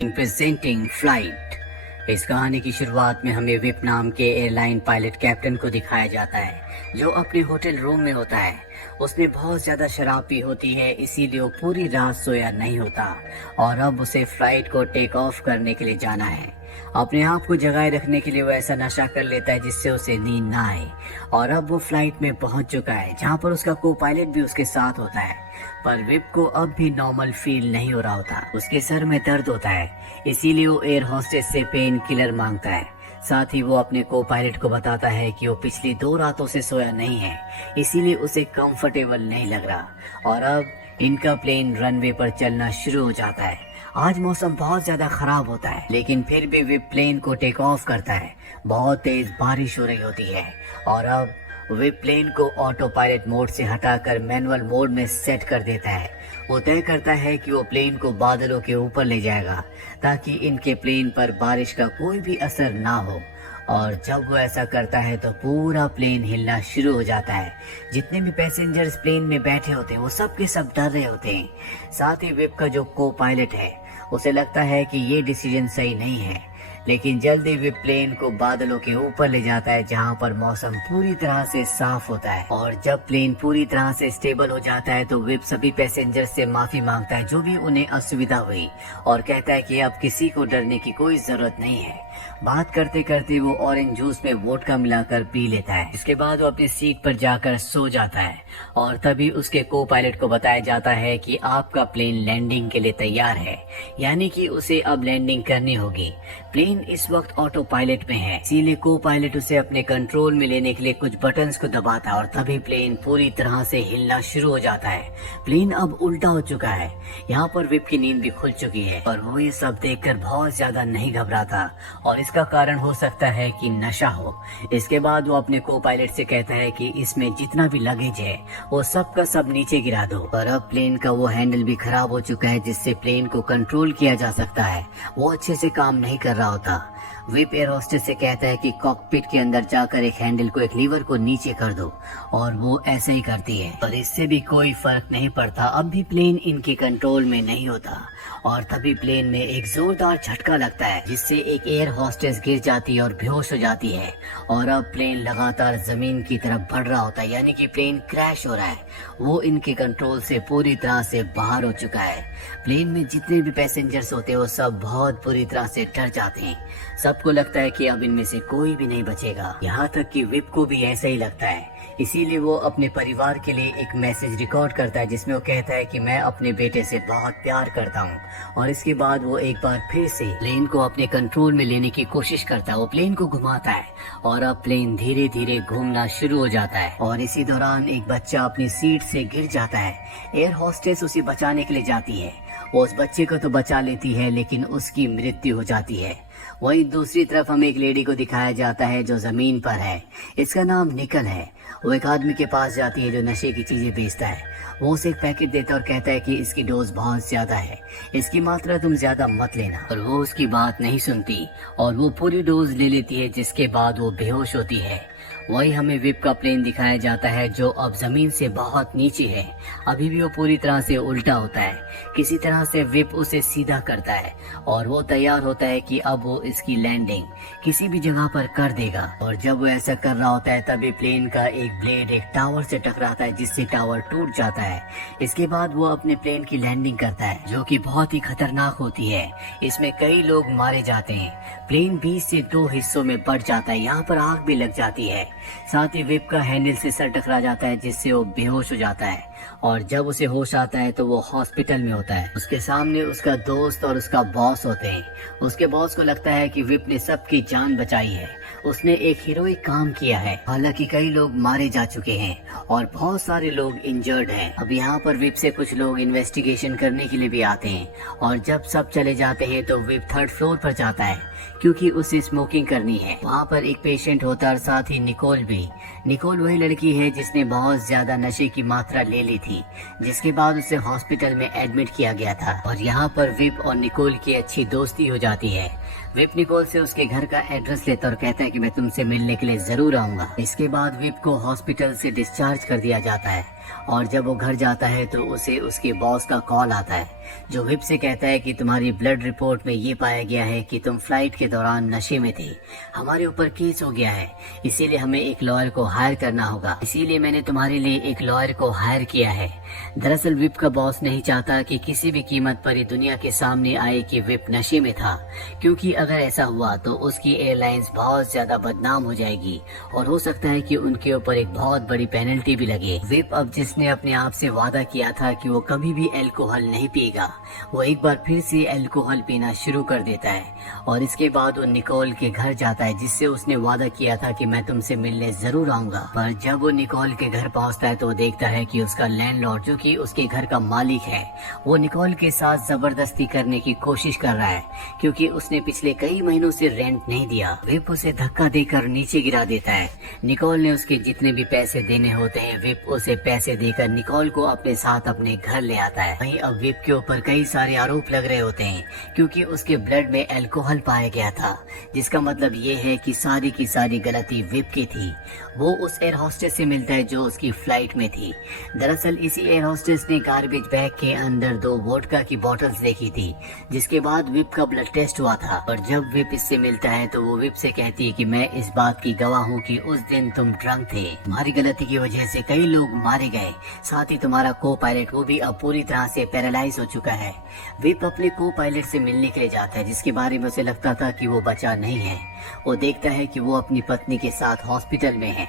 Presenting flight. इस कहानी की शुरुआत में हमें विप नाम के एयरलाइन पायलट कैप्टन को दिखाया जाता है जो अपने होटल रूम में होता है। उसने बहुत ज्यादा शराब पी होती है, इसीलिए वो पूरी रात सोया नहीं होता और अब उसे फ्लाइट को टेक ऑफ करने के लिए जाना है। अपने आप को जगाए रखने के लिए वो ऐसा नशा कर लेता है जिससे उसे नींद ना आए और अब वो फ्लाइट में पहुंच चुका है जहां पर उसका को पायलट भी उसके साथ होता है। पर विप को अब भी नॉर्मल फील नहीं हो रहा होता। उसके सर में दर्द होता है, इसीलिए वो एयर होस्टेस से पेन किलर मांगता है। साथ ही वो अपने को पायलट को बताता है कि वो पिछली 2 रातों से सोया नहीं है, इसीलिए उसे कंफर्टेबल नहीं लग रहा। और अब इनका प्लेन रनवे पर चलना शुरू हो जाता है। आज मौसम बहुत ज्यादा खराब होता है, लेकिन फिर भी वे प्लेन को टेक ऑफ करता है। बहुत तेज बारिश हो रही होती है और अब वे प्लेन को ऑटो पायलट मोड से हटाकर मैनुअल मोड में सेट कर देता है। वो तय करता है कि वो प्लेन को बादलों के ऊपर ले जाएगा ताकि इनके प्लेन पर बारिश का कोई भी असर ना हो। और जब वो ऐसा करता है तो पूरा प्लेन हिलना शुरू हो जाता है। जितने भी पैसेंजर्स प्लेन में बैठे होते हैं वो सब के सब डर रहे होते हैं। साथ ही विप का जो को पायलट है उसे लगता है कि ये डिसीजन सही नहीं है, लेकिन जल्दी वे प्लेन को बादलों के ऊपर ले जाता है जहां पर मौसम पूरी तरह से साफ होता है। और जब प्लेन पूरी तरह से स्टेबल हो जाता है तो विप सभी पैसेंजर से माफी मांगता है जो भी उन्हें असुविधा हुई और कहता है कि अब किसी को डरने की कोई जरूरत नहीं है। बात करते करते वो ऑरेंज जूस में वोडका मिलाकर पी लेता है। इसके बाद वो अपनी सीट पर जाकर सो जाता है और तभी उसके को पायलट को बताया जाता है कि आपका प्लेन लैंडिंग के लिए तैयार है, यानी कि उसे अब लैंडिंग करनी होगी। प्लेन इस वक्त ऑटो पायलट में है, इसीलिए को पायलट उसे अपने कंट्रोल में लेने के लिए कुछ बटन्स को दबाता है और तभी प्लेन पूरी तरह से हिलना शुरू हो जाता है। प्लेन अब उल्टा हो चुका है। यहाँ पर विप की नींद भी खुल चुकी है और वो ये सब देखकर बहुत ज्यादा नहीं घबराता और इसका कारण हो सकता है कि नशा हो। इसके बाद वो अपने को पायलट से कहता है कि इसमें जितना भी लगेज है वो सब का सब नीचे गिरा दो। और अब प्लेन का वो हैंडल भी खराब हो चुका है जिससे प्लेन को कंट्रोल किया जा सकता है, वो अच्छे से काम नहीं कर रहा होता। विप एयर होस्टेस से कहता है कि कॉकपिट के अंदर जाकर एक हैंडल को, एक लीवर को नीचे कर दो और वो ऐसे ही करती है, पर इससे भी कोई फर्क नहीं पड़ता। अब भी प्लेन इनके कंट्रोल में नहीं होता और तभी प्लेन में एक जोरदार झटका लगता है जिससे एक एयर होस्टेस गिर जाती है और बेहोश हो जाती है। और अब प्लेन लगातार जमीन की तरफ बढ़ रहा होता है, यानी कि प्लेन क्रैश हो रहा है। वो इनके कंट्रोल से पूरी तरह से बाहर हो चुका है। प्लेन में जितने भी पैसेंजर्स होते हैं वो सब बहुत बुरी तरह से डर जाते हैं। सबको लगता है कि अब इनमें से कोई भी नहीं बचेगा। यहाँ तक कि विप को भी ऐसा ही लगता है, इसीलिए वो अपने परिवार के लिए एक मैसेज रिकॉर्ड करता है जिसमें वो कहता है कि मैं अपने बेटे से बहुत प्यार करता हूँ। और इसके बाद वो एक बार फिर से प्लेन को अपने कंट्रोल में लेने की कोशिश करता है। वो प्लेन को घुमाता है और अब प्लेन धीरे धीरे घूमना शुरू हो जाता है और इसी दौरान एक बच्चा अपनी सीट से गिर जाता है। एयर होस्टेस उसे बचाने के लिए जाती है। वो उस बच्चे को तो बचा लेती है लेकिन उसकी मृत्यु हो जाती है। वहीं दूसरी तरफ हमें एक लेडी को दिखाया जाता है जो जमीन पर है। इसका नाम निकल है। वो एक आदमी के पास जाती है जो नशे की चीजें बेचता है। वो उसे एक पैकेट देता है और कहता है कि इसकी डोज बहुत ज्यादा है, इसकी मात्रा तुम ज्यादा मत लेना। और वो उसकी बात नहीं सुनती और वो पूरी डोज ले लेती है, जिसके बाद वो बेहोश होती है। वही हमें विप का प्लेन दिखाया जाता है जो अब जमीन से बहुत नीचे है। अभी भी वो पूरी तरह से उल्टा होता है। किसी तरह से विप उसे सीधा करता है और वो तैयार होता है कि अब वो इसकी लैंडिंग किसी भी जगह पर कर देगा। और जब वो ऐसा कर रहा होता है तभी प्लेन का एक ब्लेड एक टावर से टकराता है जिससे टावर टूट जाता है। इसके बाद वो अपने प्लेन की लैंडिंग करता है जो कि बहुत ही खतरनाक होती है। इसमें कई लोग मारे जाते हैं। प्लेन 20 से 2 हिस्सों में बढ़ जाता है। यहाँ पर आग भी लग जाती है। साथ ही विप का हैंडल से सर टकरा जाता है जिससे वो बेहोश हो जाता है और जब उसे होश आता है तो वो हॉस्पिटल में होता है। उसके सामने उसका दोस्त और उसका बॉस होते हैं। उसके बॉस को लगता है कि विप ने सबकी जान बचाई है, उसने एक हीरोइक काम किया है। हालांकि कई लोग मारे जा चुके हैं और बहुत सारे लोग इंजर्ड हैं। अब यहाँ पर विप से कुछ लोग इन्वेस्टिगेशन करने के लिए भी आते हैं और जब सब चले जाते हैं तो विप 3rd फ्लोर पर जाता है क्योंकि उसे स्मोकिंग करनी है। वहाँ पर एक पेशेंट होता है और साथ ही निकोल भी। निकोल वही लड़की है जिसने बहुत ज्यादा नशे की मात्रा ले ली थी, जिसके बाद उसे हॉस्पिटल में एडमिट किया गया था। और यहाँ पर विप और निकोल की अच्छी दोस्ती हो जाती है। विप निकोल से उसके घर का एड्रेस लेता और कहता है कि मैं तुमसे मिलने के लिए जरूर आऊंगा। इसके बाद विप को हॉस्पिटल से डिस्चार्ज कर दिया जाता है और जब वो घर जाता है तो उसे उसके बॉस का कॉल आता है, जो विप से कहता है कि तुम्हारी ब्लड रिपोर्ट में ये पाया गया है कि तुम फ्लाइट के दौरान नशे में थे। हमारे ऊपर केस हो गया है, इसीलिए हमें एक लॉयर को हायर करना होगा। इसीलिए मैंने तुम्हारे लिए एक लॉयर को हायर किया है। दरअसल विप का बॉस नहीं चाहता कि किसी भी कीमत पर ये दुनिया के सामने आए कि विप नशे में था, क्योंकि अगर ऐसा हुआ तो उसकी एयरलाइंस बहुत ज्यादा बदनाम हो जाएगी और हो सकता है कि उनके ऊपर एक बहुत बड़ी पेनल्टी भी लगे। विप अब जिसने अपने आप से वादा किया था कि वो कभी भी अल्कोहल नहीं पिएगा, वो एक बार फिर से अल्कोहल पीना शुरू कर देता है और इसके बाद वो निकोल के घर जाता है, जिससे उसने वादा किया था कि मैं तुमसे मिलने जरूर आऊंगा। पर जब वो निकोल के घर पहुंचता है तो वो देखता है कि उसका लैंडलॉर्ड, जो कि उसके घर का मालिक है, वो निकोल के साथ जबरदस्ती करने की कोशिश कर रहा है, क्योंकि उसने पिछले कई महीनों से रेंट नहीं दिया। विप उसे धक्का देकर नीचे गिरा देता है। निकोल ने उसके जितने भी पैसे देने होते हैं, विप उसे पैसे देकर निकोल को अपने साथ अपने घर ले आता है। वहीं अब विप के ऊपर कई सारे आरोप लग रहे होते हैं, क्योंकि उसके ब्लड में अल्कोहल पाया गया था, जिसका मतलब ये है कि सारी की सारी गलती विप की थी। वो उस एयर होस्टेस से मिलता है जो उसकी फ्लाइट में थी। दरअसल इसी एयर होस्टेस ने गार्बेज बैग के अंदर 2 वोडका की बोतल्स देखी थी, जिसके बाद विप का ब्लड टेस्ट हुआ था। और जब विप इससे मिलता है तो वो विप से कहती है कि मैं इस बात की गवाह हूँ कि उस दिन तुम ड्रंक थे, तुम्हारी गलती की वजह से कई लोग मारे गए, साथ ही तुम्हारा को पायलट वो भी अब पूरी तरह से पैरालाइज हो चुका है। विप अपने को पायलट से मिलने के लिए जाता है, जिसके बारे में उसे लगता था कि वो बचा नहीं है। वो देखता है कि वो अपनी पत्नी के साथ हॉस्पिटल में है,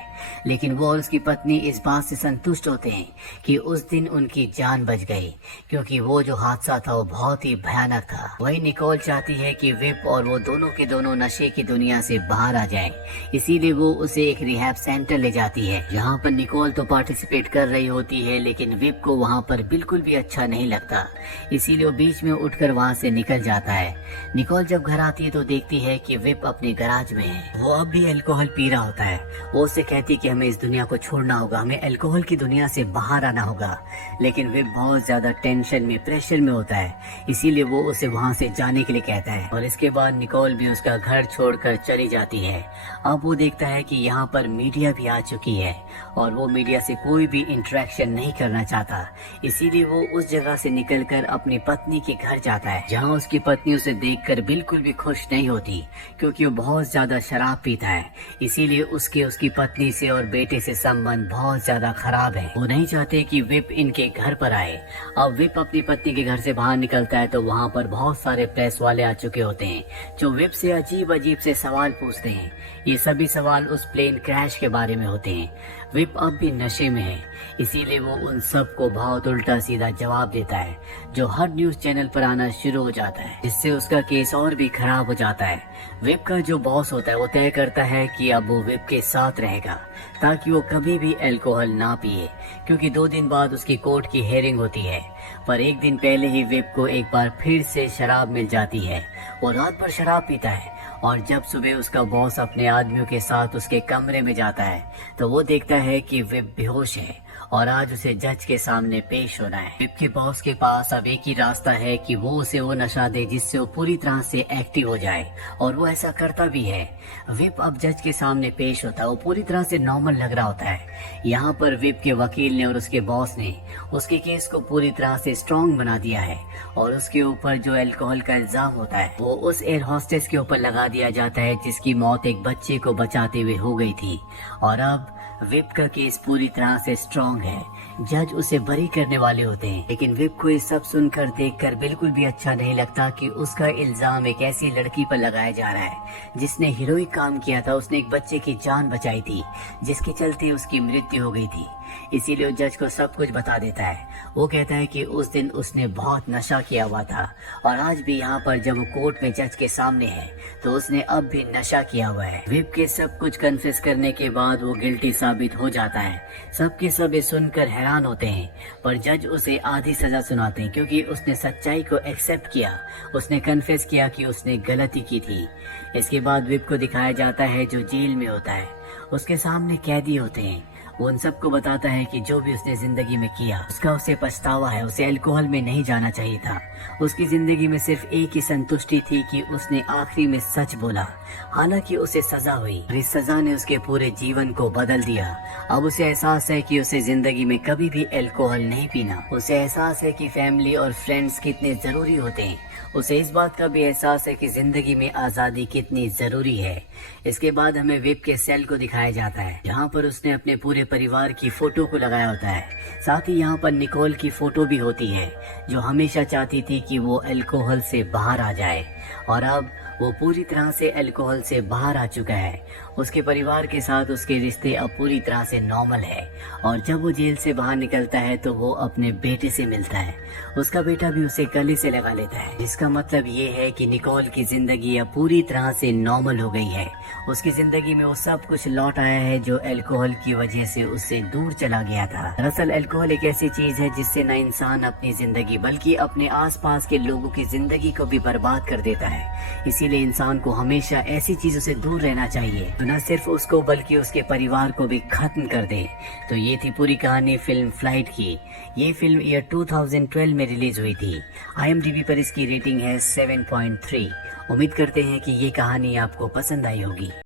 लेकिन वो और उसकी पत्नी इस बात से संतुष्ट होते हैं कि उस दिन उनकी जान बच गई, क्योंकि वो जो हादसा था वो बहुत ही भयानक था। वही निकोल चाहती है कि विप और वो दोनों के दोनों नशे की दुनिया से बाहर आ जाएं, इसीलिए वो उसे एक रिहैब सेंटर ले जाती है, जहाँ पर निकोल तो पार्टिसिपेट कर रही होती है, लेकिन विप को वहाँ पर बिल्कुल भी अच्छा नहीं लगता, इसीलिए वो बीच में उठकर वहाँ से निकल जाता है। निकोल जब घर आती है तो देखती है कि विप अपने गराज में है। वो अब भी अल्कोहल पी रहा होता है। वो उससे कहती है कि हमें इस दुनिया को छोड़ना होगा, हमें अल्कोहल की दुनिया से बाहर आना होगा, लेकिन विप बहुत ज्यादा टेंशन में, प्रेशर में होता है, इसीलिए वो उसे वहाँ से जाने के लिए कहता है। और इसके बाद निकोल भी उसका घर छोड़कर चली जाती है। अब वो देखता है कि यहाँ पर मीडिया भी आ चुकी है और वो मीडिया से कोई भी इंटरेक्शन नहीं करना चाहता, इसीलिए वो उस जगह से निकलकर अपनी पत्नी के घर जाता है, जहाँ उसकी पत्नी उसे देखकर बिल्कुल भी खुश नहीं होती, क्योंकि वो बहुत ज्यादा शराब पीता है, इसीलिए उसकी पत्नी से और बेटे से संबंध बहुत ज्यादा खराब है। वो नहीं चाहते कि विप इनके घर पर आए। अब विप अपनी पत्नी के घर से बाहर निकलता है तो वहाँ पर बहुत सारे प्रेस वाले आ चुके होते हैं, जो विप से अजीब अजीब से सवाल पूछते हैं। ये सभी सवाल उस प्लेन क्रैश के बारे में होते हैं। विप अब भी नशे में है, इसीलिए वो उन सब को बहुत उल्टा सीधा जवाब देता है, जो हर न्यूज चैनल पर आना शुरू हो जाता है, जिससे उसका केस और भी खराब हो जाता है। विप का जो बॉस होता है वो तय करता है कि अब वो विप के साथ रहेगा, ताकि वो कभी भी अल्कोहल ना पिए, क्योंकि 2 दिन बाद उसकी कोर्ट की हेयरिंग होती है। पर 1 दिन पहले ही विप को एक बार फिर से शराब मिल जाती है। वो रात भर शराब पीता है और जब सुबह उसका बॉस अपने आदमियों के साथ उसके कमरे में जाता है तो वो देखता है कि विप बेहोश है और आज उसे जज के सामने पेश होना है। विप के बॉस के पास अब एक ही रास्ता है कि वो उसे वो नशा दे जिससे वो पूरी तरह से एक्टिव हो जाए, और वो ऐसा करता भी है। विप अब जज के सामने पेश होता है, वो पूरी तरह से नॉर्मल लग रहा होता है। यहाँ पर विप के वकील ने और उसके बॉस ने उसके केस को पूरी तरह से स्ट्रॉन्ग बना दिया है, और उसके ऊपर जो अल्कोहल का इल्जाम होता है वो उस एयर होस्टेस के ऊपर लगा दिया जाता है, जिसकी मौत एक बच्चे को बचाते हुए हो गई थी। और अब विप का केस पूरी तरह से स्ट्रॉन्ग है, जज उसे बरी करने वाले होते हैं, लेकिन विप को ये सब सुनकर देखकर बिल्कुल भी अच्छा नहीं लगता कि उसका इल्जाम एक ऐसी लड़की पर लगाया जा रहा है जिसने हीरोइक काम किया था। उसने एक बच्चे की जान बचाई थी, जिसके चलते उसकी मृत्यु हो गई थी। इसीलिए वो जज को सब कुछ बता देता है। वो कहता है कि उस दिन उसने बहुत नशा किया हुआ था, और आज भी यहाँ पर जब वो कोर्ट में जज के सामने है तो उसने अब भी नशा किया हुआ है। विप के सब कुछ कन्फेस करने के बाद वो गिल्टी साबित हो जाता है। सबके सब ये सुनकर हैरान होते हैं, पर जज उसे आधी सजा सुनाते हैं, क्योंकि उसने सच्चाई को एक्सेप्ट किया। उसने कन्फेस किया कि उसने गलती की थी। इसके बाद विप को दिखाया जाता है जो जेल में होता है। उसके सामने कैदी होते हैं। वो उन सबको बताता है कि जो भी उसने जिंदगी में किया उसका उसे पछतावा है, उसे अल्कोहल में नहीं जाना चाहिए था। उसकी जिंदगी में सिर्फ एक ही संतुष्टि थी कि उसने आखिरी में सच बोला। हालांकि उसे सजा हुई और इस सजा ने उसके पूरे जीवन को बदल दिया। अब उसे एहसास है कि उसे जिंदगी में कभी भी अल्कोहल नहीं पीना। उसे एहसास है कि फैमिली और फ्रेंड्स कितने जरूरी होते हैं। उसे इस बात का भी एहसास है कि जिंदगी में आजादी कितनी जरूरी है। इसके बाद हमें विप के सेल को दिखाया जाता है, जहाँ पर उसने अपने पूरे परिवार की फोटो को लगाया होता है। साथ ही यहाँ पर निकोल की फोटो भी होती है, जो हमेशा चाहती थी कि वो अल्कोहल से बाहर आ जाए, और अब वो पूरी तरह से अल्कोहल से बाहर आ चुका है। उसके परिवार के साथ उसके रिश्ते अब पूरी तरह से नॉर्मल है, और जब वो जेल से बाहर निकलता है तो वो अपने बेटे से मिलता है। उसका बेटा भी उसे गले से लगा लेता है, जिसका मतलब ये है कि निकोल की जिंदगी अब पूरी तरह से नॉर्मल हो गई है। उसकी जिंदगी में वो सब कुछ लौट आया है जो अल्कोहल की वजह से उससे दूर चला गया था। दरअसल अल्कोहल एक ऐसी चीज है जिससे न इंसान अपनी जिंदगी बल्कि अपने आसपास के लोगों की जिंदगी को भी बर्बाद कर देता है। इसीलिए इंसान को हमेशा ऐसी चीजों से दूर रहना चाहिए जो न सिर्फ उसको बल्कि उसके परिवार को भी खत्म कर दे। तो ये थी पूरी कहानी फिल्म फ्लाइट की। ये फिल्म ईयर 2012 में रिलीज हुई थी। IMDb पर इसकी रेटिंग है 7.3। उम्मीद करते हैं कि ये कहानी आपको पसंद आई होगी।